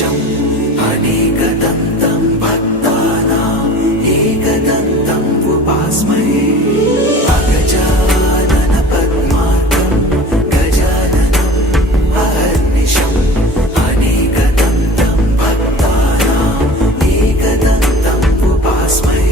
अहर्निशम् अनेकदन्तं भक्तानाम् एकदन्तम् उपास्महे अगजानन पद्मार्कं गजाननम् अहर्निशम् अनेकदन्तं भक्तानाम् एकदन्तम् उपास्महे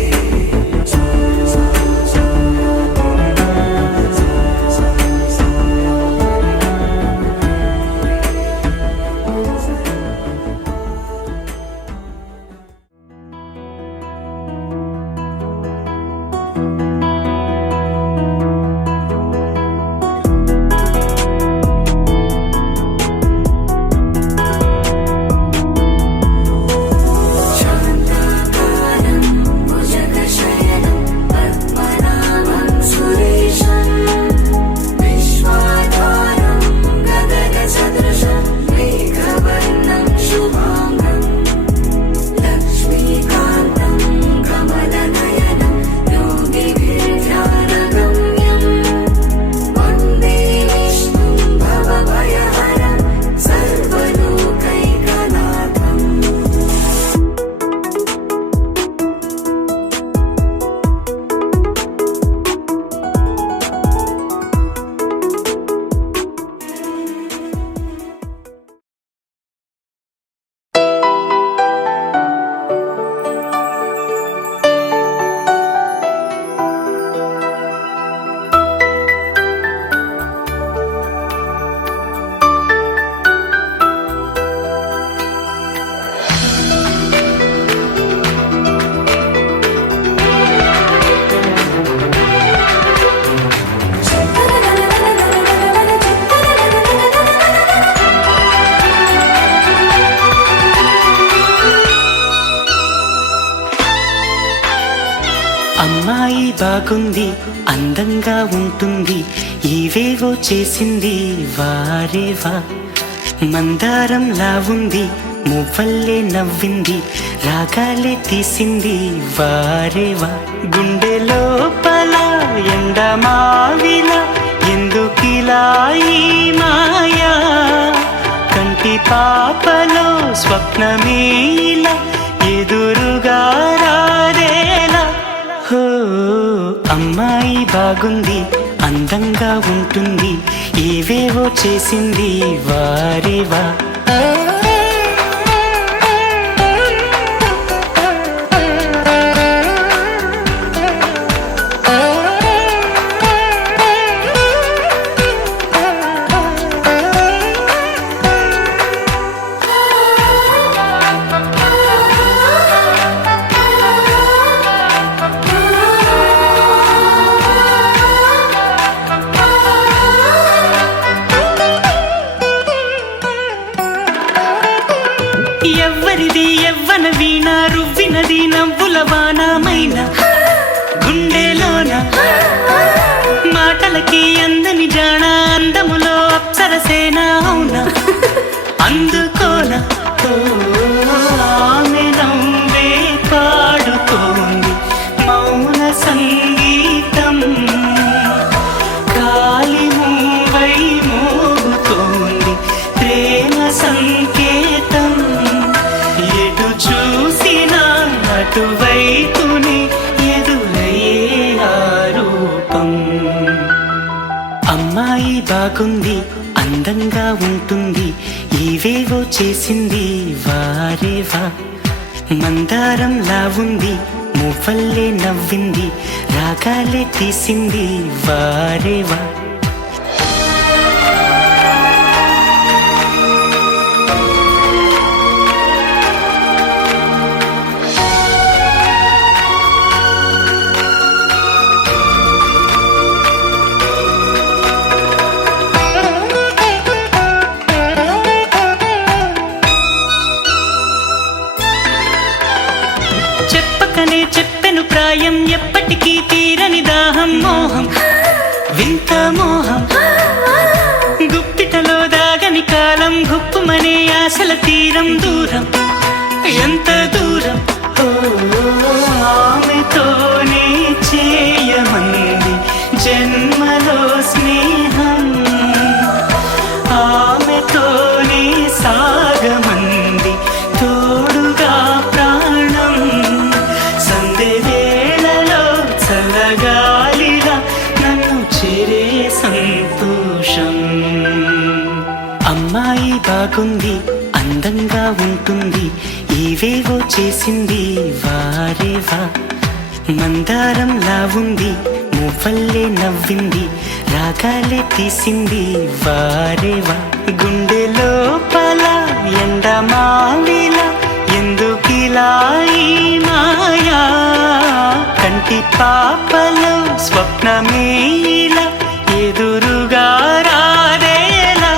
అమ్మాయి బాగుంది, అందంగా ఉంటుంది, ఇవేవో చేసింది వారేవా. మందారంలా ఉంది, మువ్వల్లే నవ్వింది, రాగాలే తీసింది వారేవా. గుండె లోపల ఎండమావిలా ఎందుకిలా ఈ మాయా, కంటి పాపలో స్వప్నమేలా ఎదురుగా రారేలా. హో అమ్మాయి బాగుంది, అందంగా ఉంటుంది, ఏవేవో చేసింది వారేవా. ఎవ్వరిది ఎవ్వన వీణ, రువ్వినది నవ్వుల వానమైన గుండెలోన, మాటలకి అందని జాణ, అందములో అప్సరసేన అవునా అందుకోన. ఆమె నవ్వే పాడుతోంది మౌన సంగీతం, గాలి మూవై మోగుతోంది ప్రేమ సంకేతం. ఎటు చూసినా అటువైపుని ఎదురయ్యే ఆరూపం. అమ్మాయి బాగుంది, అందంగా ఉంటుంది, ఇవేవో చేసింది వారేవా. మందారంలా ఉంది, మువ్వల్లే నవ్వింది, రాగాలే తీసింది వారేవా. చెప్పకనే చెప్పెను ప్రాయం, ఎప్పటికీ తీరని దాహం, మోహం వింత మోహం, గుప్పిటలో దాగని కాలం, గుప్పుమనే ఆశల తీరం, దూరం ఎంత దూరం. ఆమెతోనే చేయమంది జన్మలో స్నేహం, ఆమెతోనే సాగమంది అమ్మాయి బాగుంది, అందంగా ఉంటుంది, ఏవేవో చేసింది వారేవా. మందారంలా ఉంది, మువ్వల్లే నవ్వింది, రాగాలే తీసింది వారేవా. గుండె లోపల ఎండమావిలా ఎందుకిలా ఈ మాయా, కంటి పాపలో స్వప్నమేలా ఎదురుగా రాదేలా.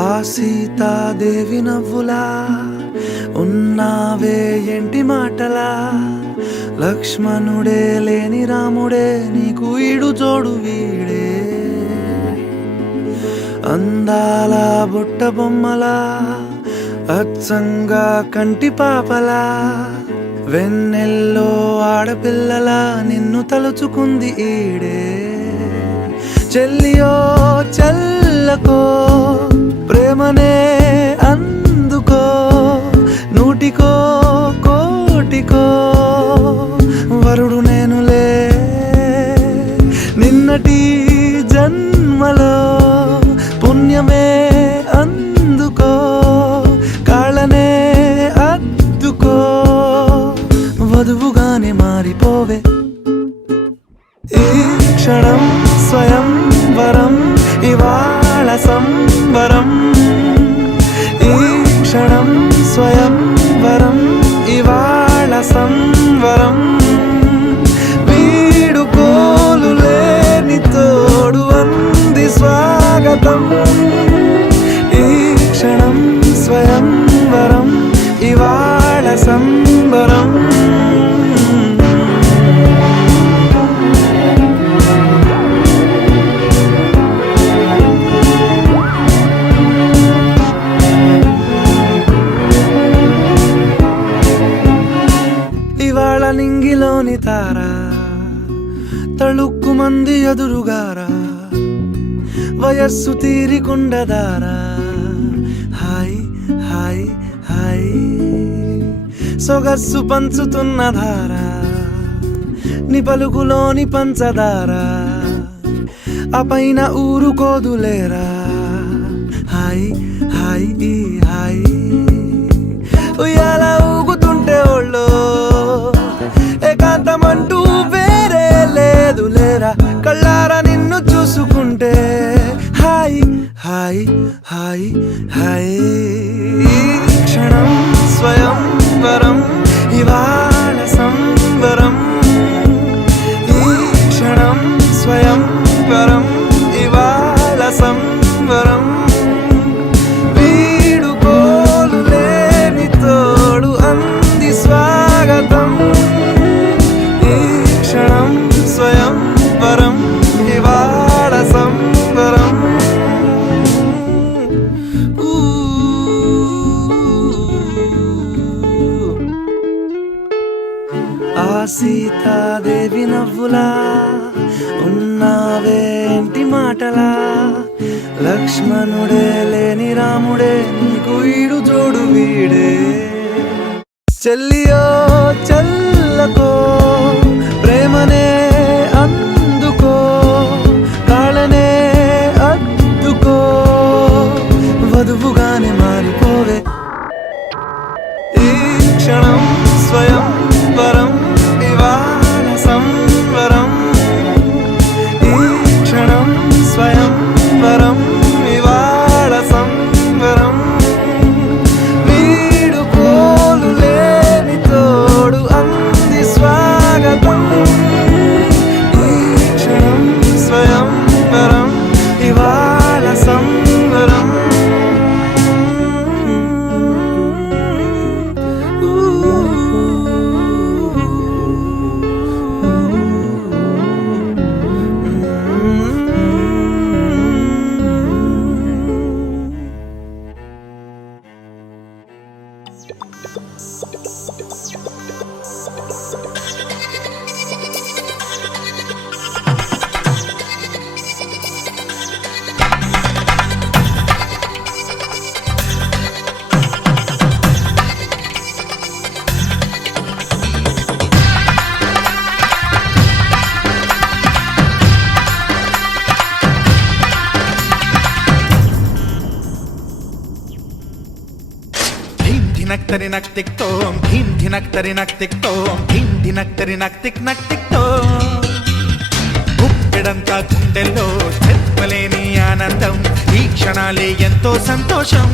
ఆ సీతాదేవి నవ్వులా ఉన్నావే ఎంటి మాటలా, లక్ష్మణుడే లేని రాముడే నీకు ఈడు జోడు వీడే. అందాల బుట్ట బొమ్మలా అచ్చంగా కంటి పాపలా, వెన్నెల్లో ఆడపిల్లలా నిన్ను తలుచుకుంది ఈడే. చెల్లియో చల్లకో ప్రేమనే అందుకో, నూటికో కోటికో వరుడు నేనులే. నిన్నటి జన్మలో పుణ్యమే అందుకో, కాళ్ళనే అద్దుకో, వధువుగానే మారిపోవే. ఈ క్షణం స్వయం వరం, ఇవాళ సంబరం. ఈ క్షణం స్వయం వరం, ఇవాళ సంవరం. వీడుకోలు లేని తోడు అంది స్వాగతం. ఈ క్షణం స్వయం వరం, ఇవాళ సంబరం. ఇవాళ నింగిలోని తారా తళుక్కు మంది ఎదురుగారా, వయస్సు తీరికుండదారా. హాయ్ హాయ్ హాయ్ సొగస్సు పంచుతున్న ధారా, నీ పలుకులోని పంచదారా, ఆ పైన ఊరుకోదులేరా. హాయ్ హాయ్ హాయ్ ఉయ్యాల ఊగుతుంటే ఒళ్ళో ఏకాంతమంటూ వేరే లేదు లేరా. కళ్ళారా నిన్ను చూసుకుంటే హాయ్ హాయ్ హాయ్ హాయ్. క్షణం స్వయం వరం, ఇవాళ సంబరం. ఈ క్షణం స్వయం వరం, ఇవాళ సంబరం. వీడుకోలు లేని తోడు అంది స్వాగతం. ఈ క్షణం స్వయం వరం, ఇవాళ సంబరం. ఆ సీతాదేవి నవ్వులా ఉన్నావేంటి మాటలా, లక్ష్మణుడే లేని రాముడే నీకు ఈడు జోడు వీడే. చెల్లియో చల్లకో ప్రేమనే అందుకో, కాళ్ళనే అద్దుకో, వధువుగానే మారిపోవే. ఈ క్షణం స్వయం వరం, ఇవాళ సంవరం. ఈ క్షణం స్వయం వరం, ఇవాళ సంవరం. వీడుకోలు లేని తోడు అంది స్వాగతం. ధినక్తరి నక్తిక్తోం ధీం ధినక్తరి నక్తిక్తోం ధీం ధినక్తరి నక్తిక్తోం గుప్పెడంతా గుండెల్లో చెప్పలేని ఆనందం ఈ క్షణాలే ఎంతో సంతోషం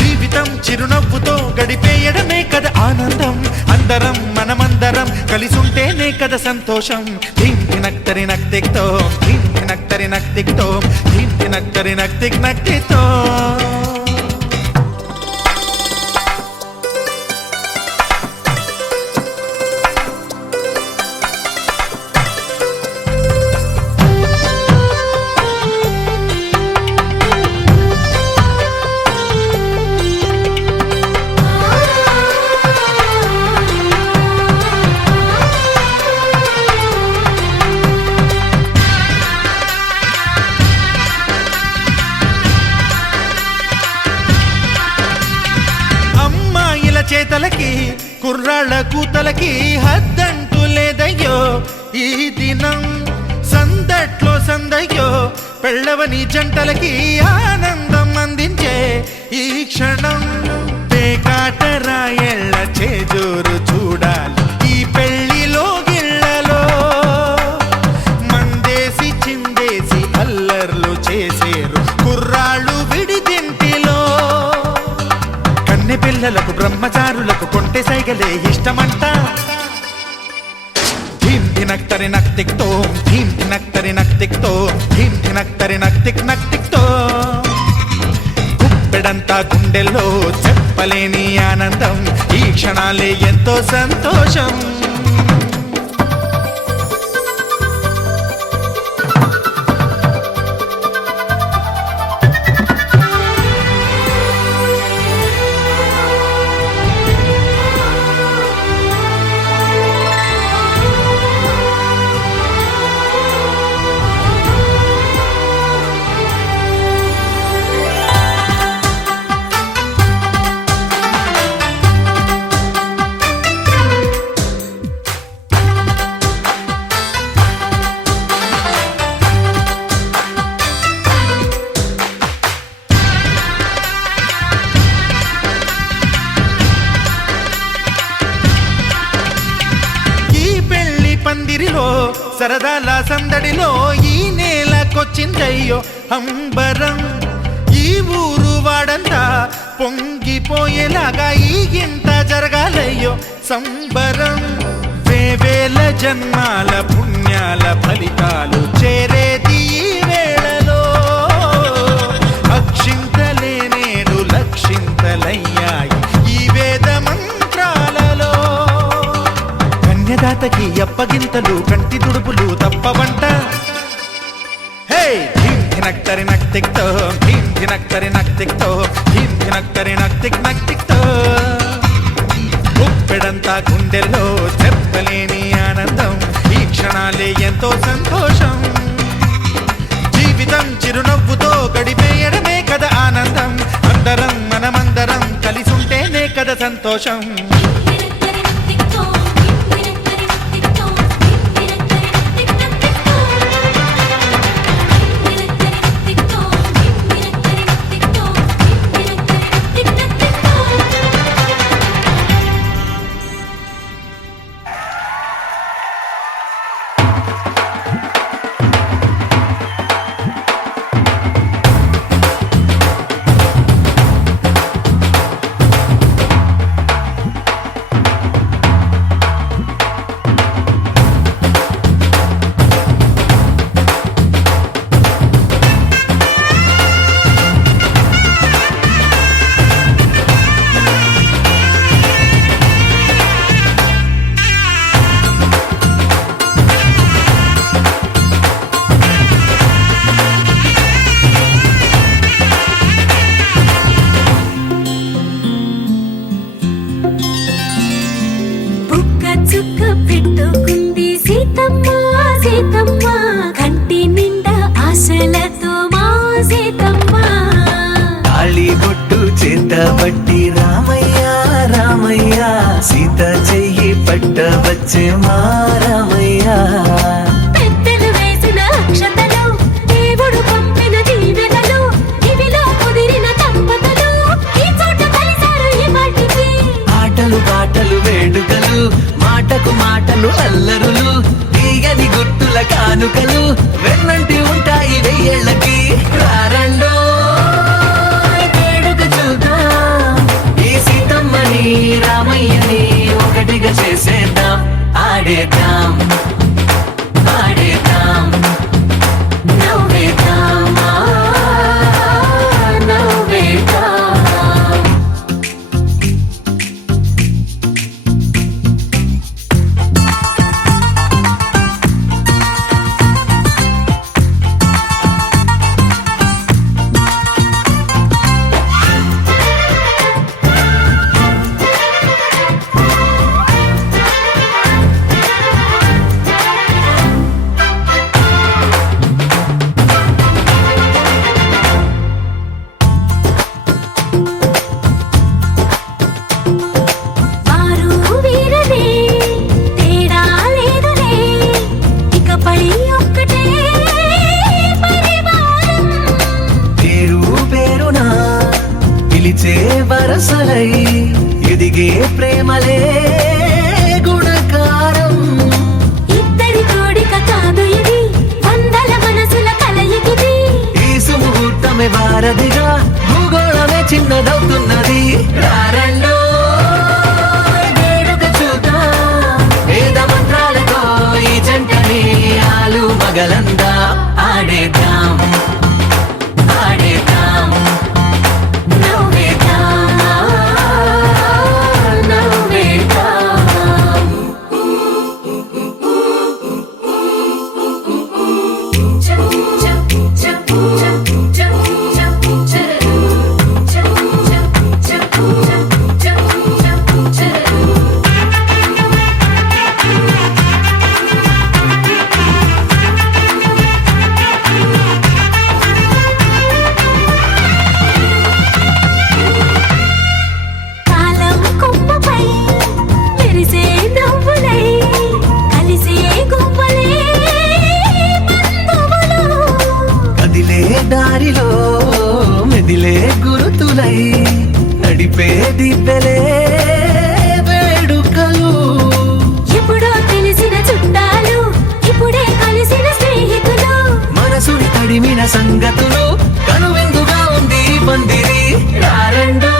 జీవితం చిరునవ్వుతో గడిపేయడమే కదా ఆనందం అందరం మనమందరం కలిసుంటేనే కదా సంతోషం ధీం ధినక్తరి నక్తిక్తోం ధీం ధినక్తరి నక్తిక్తోం ధీం ధినక్తరి నక్తిక్తోం చేతలకి కుర్రాళ్ళ కూతలకి హద్దంటూ లేదయ్యో ఈ దినం సందట్లో సందయ్యో పెళ్ళవని జంటలకి ఆనందం అందించే ఈ క్షణం పేకాటరాయళ్ళ చేజోరు చూడాలి ఈ పెళ్లిలో గిళ్ళలో మందేసి చిందేసి అల్లర్లు చేసేరు కుర్రాళ్ళు విడిదింటిలో కన్నె పిల్లలకు బ్రహ్మచారులకు కొంటె సైగలే ఇష్టమంట ధీం ధినక్తరి నక్తిక్తోం ధీం ధినక్తరి నక్తిక్తోం ధీం ధినక్తరి నక్తిక్తోం గుప్పెడంతా గుండెల్లో చెప్పలేని ఆనందం ఈ క్షణాలే ఎంతో సంతోషం పందిరిలో సరదాల సందడిలో ఈ నేలకొచ్చిందయ్యో అంబరం ఈ ఊరు వాడంతా పొంగిపోయేలాగా ఈ గింత జరగాలయ్యో సంబరం వేవేల జన్మాల పుణ్యాల ఫలితాలు చేరేది ఈ వేళలో అక్షింతలే నేడు లక్షింతలయ్యాయి ఈ వేద మంత్రాలలో కన్యదాతకి అప్పగింతలు కంటి దుడుపులు తప్పవంట హే ధీం ధినక్తరి నక్తిక్తోం ధీం ధినక్తరి నక్తిక్తోం ధీం ధినక్తరి నక్తిక్తోం గుప్పెడంతా గుండెల్లో చెప్పలేని ఆనందం ఈ క్షణాలే ఎంతో సంతోషం జీవితం చిరునవ్వుతో గడిపేయడమే కదా ఆనందం అందరం మనమందరం కలిసుంటేనే కదా సంతోషం పట్టబట్టి రామయ్య రామయ్య సీత చెయ్యి పట్టవచ్చే మా రామయ్య పెద్దలు వేసిన అక్షతలు దేవుడు పంపిన దీవెనలు ఇవిలో కుదిరిన దంపతులు ఈ చోట కలిసారు ఈ వాటికి ఆటలు పాటలు వేడుకలు మాటకు మాటలు అల్లరులు తీయని గుర్తుల కానుకలు వెన్నంటి ఉంటాయి వెయ్యేళ్ళకి రారండో వేడుక చూద్దాం ఈ సీతమ్మని రామయ్యని ఒకటిగా చేసేద్దాం ఆడేద్దాం ఆడేద్దాం నవ్వేద్దాం నవ్వేద్దాం వారు వీరనే తేడా లేదులే ఇకపై ఒక్కటే పరివారం పేరు పేరునా పిలిచే వరసలై ఎదిగే ప్రేమలే గుణకారం ఇద్దరి కోడిక కాదు ఇది వందల మనసుల కలయికిది ఈ సుముహూర్తమే వారధిగా భూగోళమే చిన్నదవుతున్నది రారండో వేడుక చూద్దాం వేద మంత్రాలతో ఈ జంటని ఆలు మగలందా ఆడేద్దాం ఆడేద్దాం నవ్వేద్దాం నవ్వేద్దాం కాలం కొమ్మపై మెరిసే నవ్వులై కలిసే గువ్వలే బంధువులు కదిలే దారిలో మెదిలే గురుతులై నడిపే దిబ్బెలే వేడుకలు ఎప్పుడో తెలిసిన చుట్టాలు ఇప్పుడే కలిసిన స్నేహితులు మనసుని తడిమిన సంగతులు కనువిందుగా ఉంది ఈ పందిరి రారండో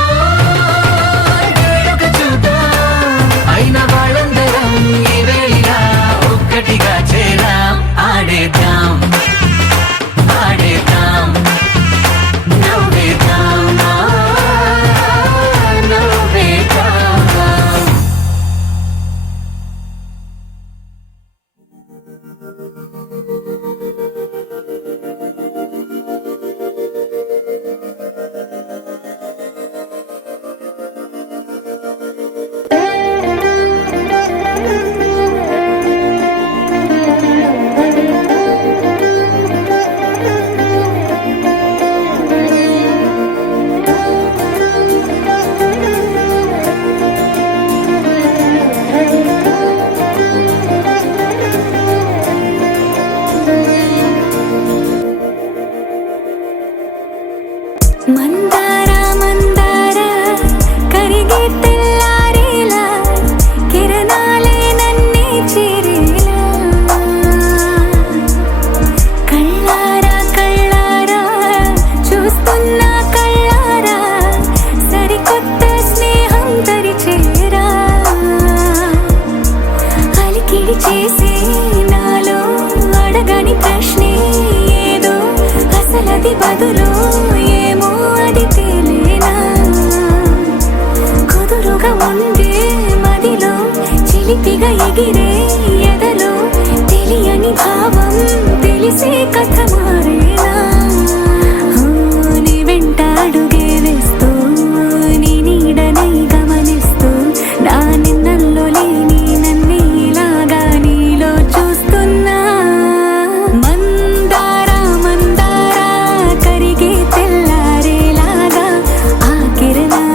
వేడుక చూద్దాం అయిన వాళ్ళందరం ఈ వేళ ఒక్కటిగా చేరాం ఆడేద్దాం ఆడేద్దాం నవ్వేద్దాం నవ్వేద్దాం మందార మందార కరిగే తెల్లారేలా కిరణాలే నన్నే చేరేలా కళ్ళారా కళ్ళారా చూస్తున్నా కళ్ళారా సరికొత్త స్నేహం తరిచేరా అలికిడి చేసే నాలో అడగని ప్రశ్నే ఏదో అసలది బదులు ఏమో అది తేలేనా కుదురుగా ఉండే మదిలో చిలిపిగా ఎగిరే ఎదలో తెలియని భావం తెలిసే కథ మారేనా నీ వెంట అడుగే వేస్తూ నీ నీడనై గమనిస్తూ నా నిన్నల్లో లేని నన్నే ఇలాగా నీలో చూస్తున్నా మందార మందార కరిగే తెల్లారేలాగా ఆ కిరణాలే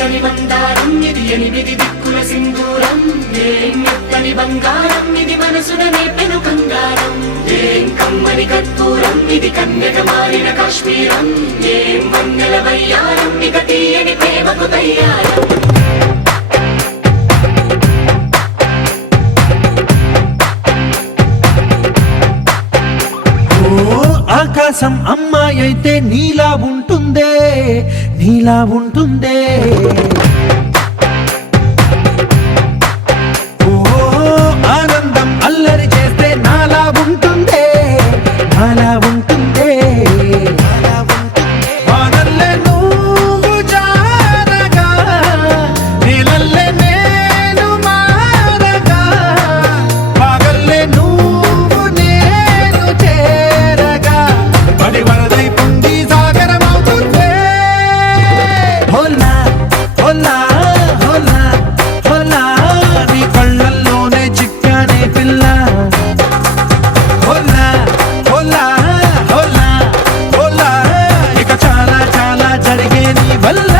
చక్కని మందారం ఇది ఎనిమిది దిక్కుల సింధూరం ఏం మెత్తని బంగారం ఇది మనసున నేపెను కంగారం ఏం కమ్మని కర్పూరం ఇది కన్యక మారిన కాశ్మీరం ఏం వన్నెల వయ్యారం ఇక తీయని ప్రేమకు తయ్యారం ఆకాశం అమ్మాయి అయితే నీలా ఉంటుందే నీలా ఉంటుందే ఓ ఆనందం అల్లరి చేస్తే నాలా ఉంటుందే నాలా ఉంటుందే వానల్లే నువ్వు జారగా నీలల్లే నేను మారగా పగల్లే నువ్వు నేను చేరగా పడి వరదై పొంగి సాగరమవుతుందే హోలా హోలా హోలా హోలా నీ కళ్ళల్లోనే చిక్కానే పిల్ల హోలా హోలా హోలా హోలా ఇక చాలా చాలా జరిగే నీ వల్ల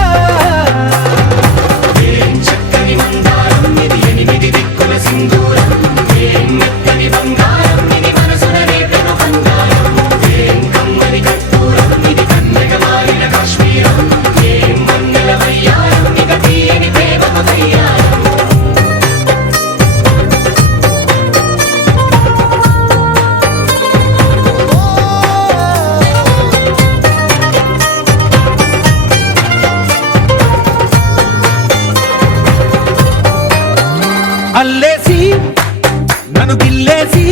ఏం చక్కని మందారం ఇది ఎనిమిది దిక్కుల సింధూరం ఏం మెత్తని బంగారం ఇది మనసున రేపెను కంగారం ఏం కమ్మని కర్పూరం ఇది కన్యక మారిన కాశ్మీరం ఏం వన్నెల వయ్యారం ఇక తీయని ప్రేమకు తయ్యారం అల్లేసి నన్ను గిల్లేసి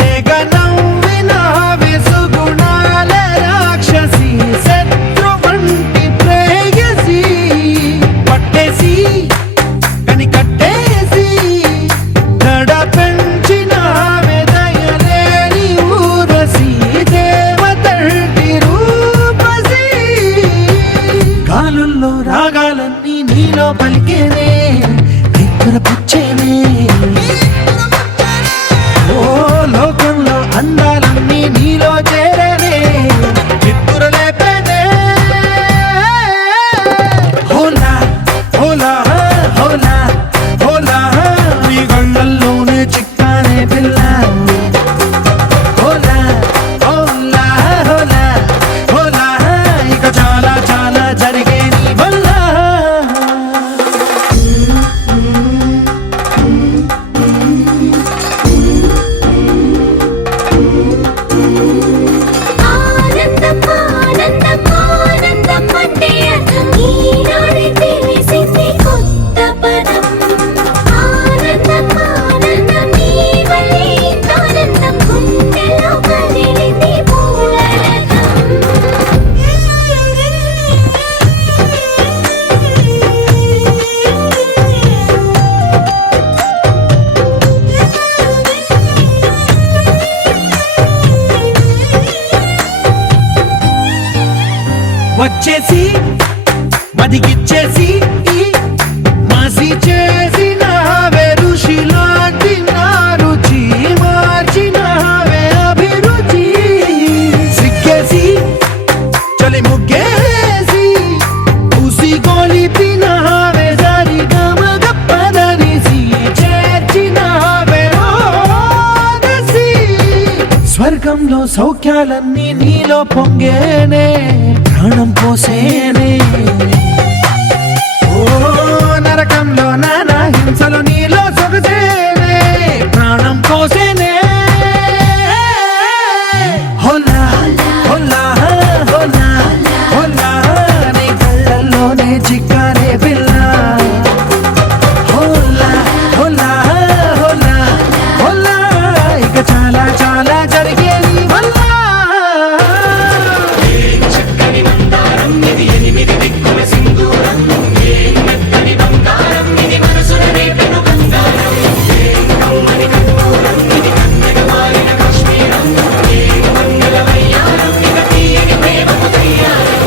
తెగ నవ్విన వెసుగుణాల రాక్షసి శత్రు వంటి ప్రేయసి పట్టేసి కని కట్టేసి దడ పెంచిన దయలేని ఊరసి దేవతంటి రూపసి గాలుల్లో రాగాలన్నీ నీలో పలికేనే పుచ్చేనే ఓ లోకంలో అందాలన్నీ నీలో చేరేనే చిత్తుర లేపేనే హోలా హోలా హోలా హోలా నీ గంగల్లోనే చిక్కానే పిల్ల హోలా హోలా హోలా హోలా ఇక చాలా చాలా జరిగే నీ వల్ల ఆనందం ఆనందం ఆనందం అంటే అర్థం ఈనాడే తెలిసింది కొత్త పదం ఆనందం ఆనందం నీ వల్లే ఆనందం గుండెలో కదిలింది వచ్చేసి మదిగిచ్చేసి మాసి చేసిన ఋషిలాంటి నా రుచి మార్చినవే అభిరుచి సిక్కేసి చలి ముగ్గేసి ఉసి గొలిపినవే సరి గమగ పదనిసి చేర్చినవే రోదసి స్వర్గంలో సౌఖ్యాలన్నీ నీలో పొంగేనే ప్రాణం పోసేనే ఓ నరకంలో నానా హింసలు నీలో సొగసేనే ప్రాణం పోసేనే హోలా హోలా హోలా హోలా నీ కళ్ళల్లోనే చిక్కానే పిల్ల హోలా హోలా హోలా హోలా ఇక చాలా చాలా జరిగే నీ వల్ల చక్కని మందారం ఇది ఎనిమిది దిక్కుల సింధూరం ఏం మెత్తని బంగారం ఇది మనసున రేపెను కంగారం ఏం కమ్మని కర్పూరం ఇది కన్యక మారిన కాశ్మీరం ఏం వన్నెల వయ్యారం ఇక తీయని ప్రేమకు తయ్యారం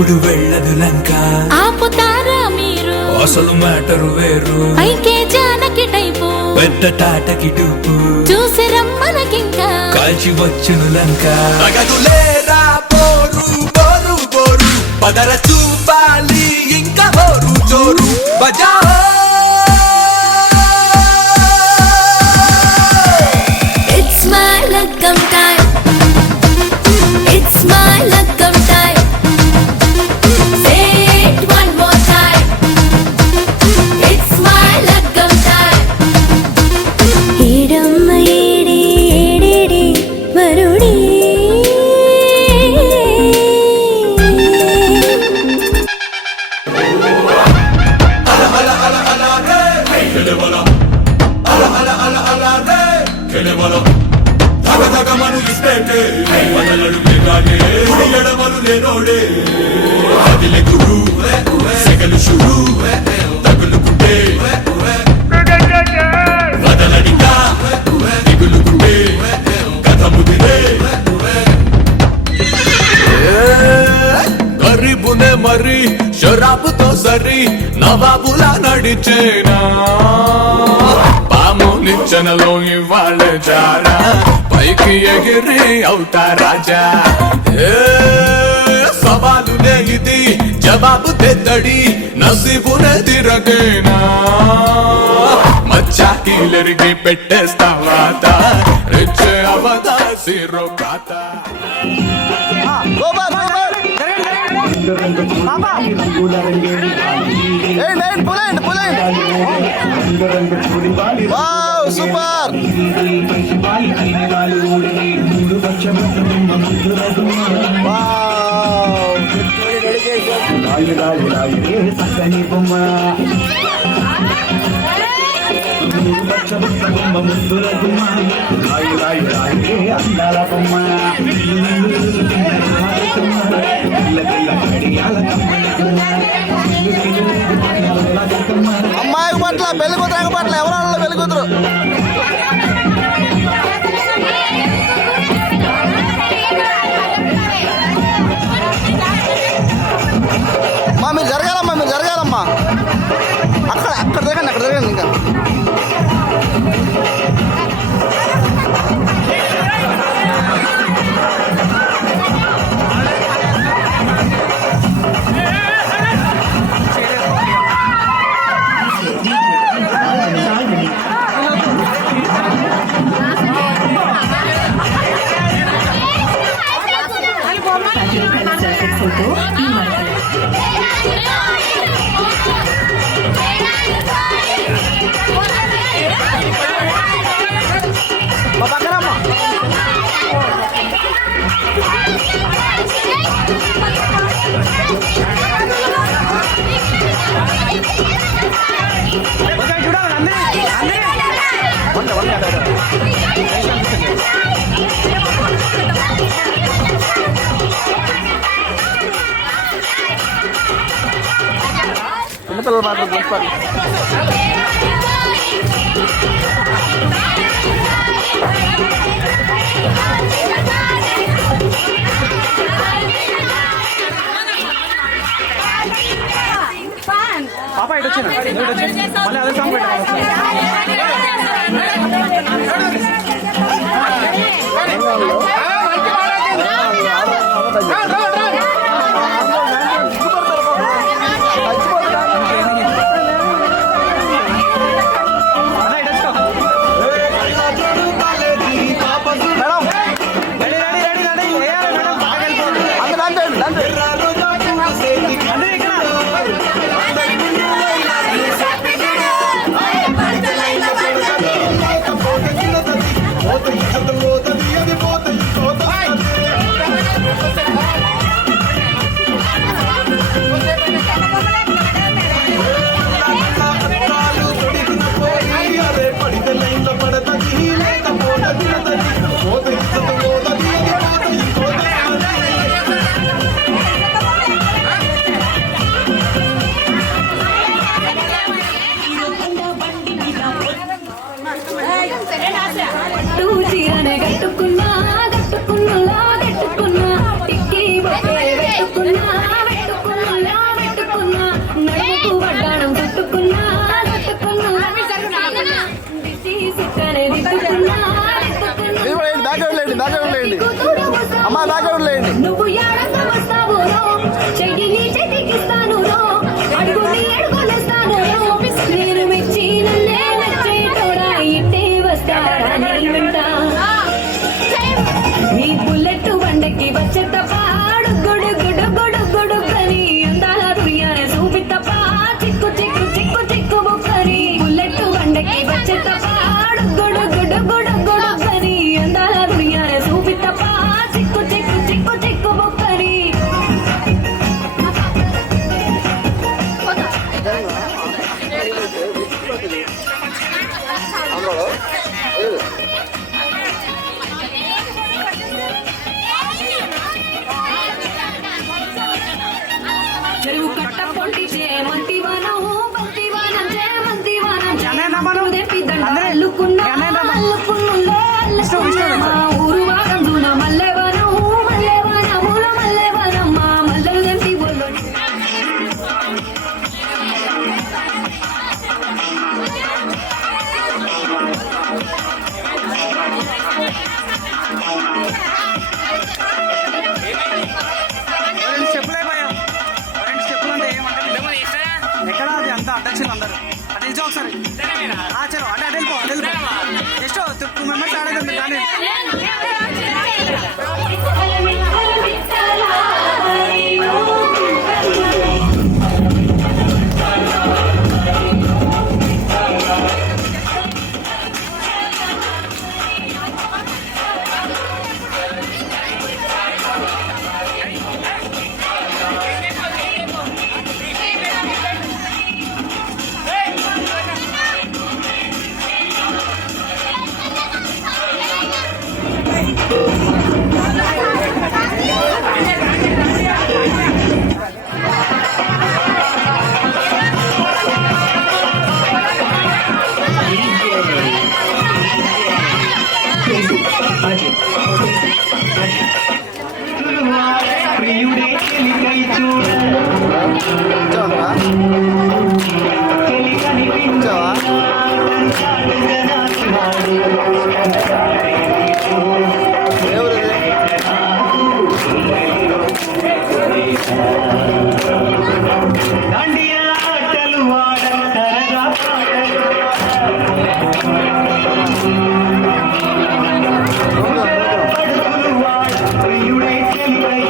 ఎప్పుడు వెళ్ళదు లంక. ఆపుతారా మీరు అసలు మ్యాటరు వేరు. పైకే జానకి టైపు పెద్ద టాటకి టూపు చూసి రమ్మనకింకా కాల్చి వచ్చును లంక. తగదులేరా పోరు బోరు బోరు పదర చూపాలి ఇంకా హోరు జోరు బజా. It's my luckam time. It's my luckam time. Say it one more time. It's my luckam time. Idamma edi ededi varudi. తగమను ఇస్తేటే వదలడు ఎగానే ఎడమలు లేనోడే అదిలే గురు సెగలు షురు తగులుకుంటే వదలడిగా దిగులుకుంటే కథ ముదిరే. గరీబునే మరి షరాబుతో సరి నవాబులా నడిచేనా పాము నిచ్చెనలో ఇవాళ జారా పైకి ఎగిరి అవుతా రాజా. సవాలునే ఇది జవాబు తెద్దడి నసీబునే తిరగేనా మచ్చాకీలరిగి పెట్టేస్తావాత రెచ్చే అవదా సిరో కాత. సూపర్ చక్కని బొమ్మ ముందుల గుమ్మ రాయి రాయి రాయి అందాల బొమ్మ అమ్మాయి పట్ల పెళ్లి కూతురు పట్ల ఎవరో పెళ్లి కూతురు మీరు జరగాలమ్మా మీరు జరగాలమ్మా అక్కడ జరగండి ఇంకా చిన్నపిల్లలు మాత్రం పాప ఇటు వచ్చిన మళ్ళీ అదే సాంగ్ దిద్దుకున్నా తీసుకనే దిద్దుకున్నా అమ్మా బ్యాక్గ్రౌండ్ లేండి. నువ్వు ఏడంగా వస్తావు రో చెయ్యిని చెతికిస్తాను రో అడుగుని అడుగులేస్తాను రో నేను మెచ్చి నన్నే నచ్చేటోడా ఇట్టే వస్తాడా నీ వెంట నీ బుల్లెట్ బండకి వచ్చే తప్ప గుడు గుడు గుడు గుడు కని అందాల దుర్యానే చూపి తప్ప చిక్కు చిక్కు చిక్కు చిక్కు బుక్కని బుల్లెట్ బండకి వచ్చే తప్ప గుడు గుడు గుడు గుడు కని అందాల దుర్యానే చూపి తప్ప చిక్కు చిక్కు చిక్కు చిక్కు బుక్కని చెరువు కట్ట పొంటి చేమంతివనం బంతివనం చేమంతివనం చేమంతివనం తెప్పి దండ అల్లుకున్నా అల్లుకున్నులే అల్లుకున్నా ఊరు వారం దూన మల్లెవనం మల్లెవనముల మల్లెవనం మా మల్లెలు తెంపి ఒళ్ళు ఎక్కడ అది అంతా అటెన్షన్ అందరు అటు నిజం ఒకసారి చలో అంటే అటు వెళ్ళిపో జస్ట్ 2 మెంబర్స్ ఆడేది కానీ ప్రియుడే చెలికై చూడ చెలి కనిపించాడు దండియా ఆటలు వాడ సరదా పడుకులు వాడ ప్రియుడే చెలికై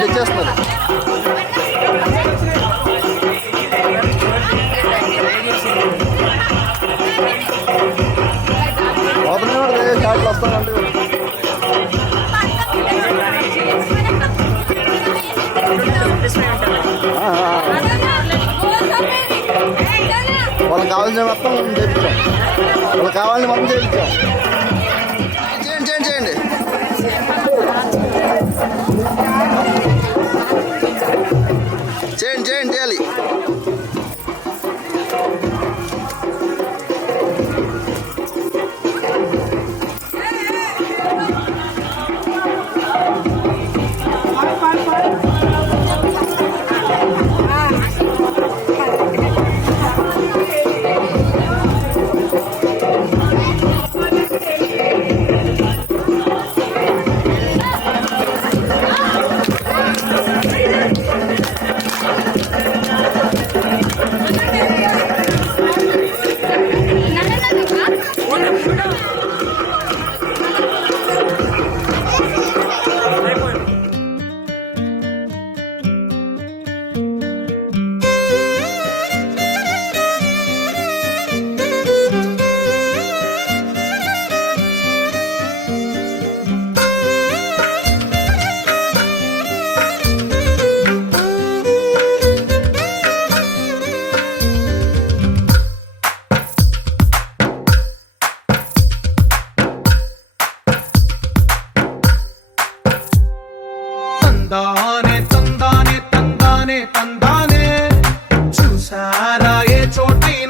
తెచ్చేస్తున్నారు. చాట్లు వస్తానంటే వాళ్ళకి కావాల్సిన మొత్తం చేయించాం. వాళ్ళకి కావాల్సిన మొత్తం చేయించాం. చేయండి చేయండి చేయండి చేయండి చేయాలి. తందానే తందానే తందానే తందానే చూసారా ఏ చోటైనా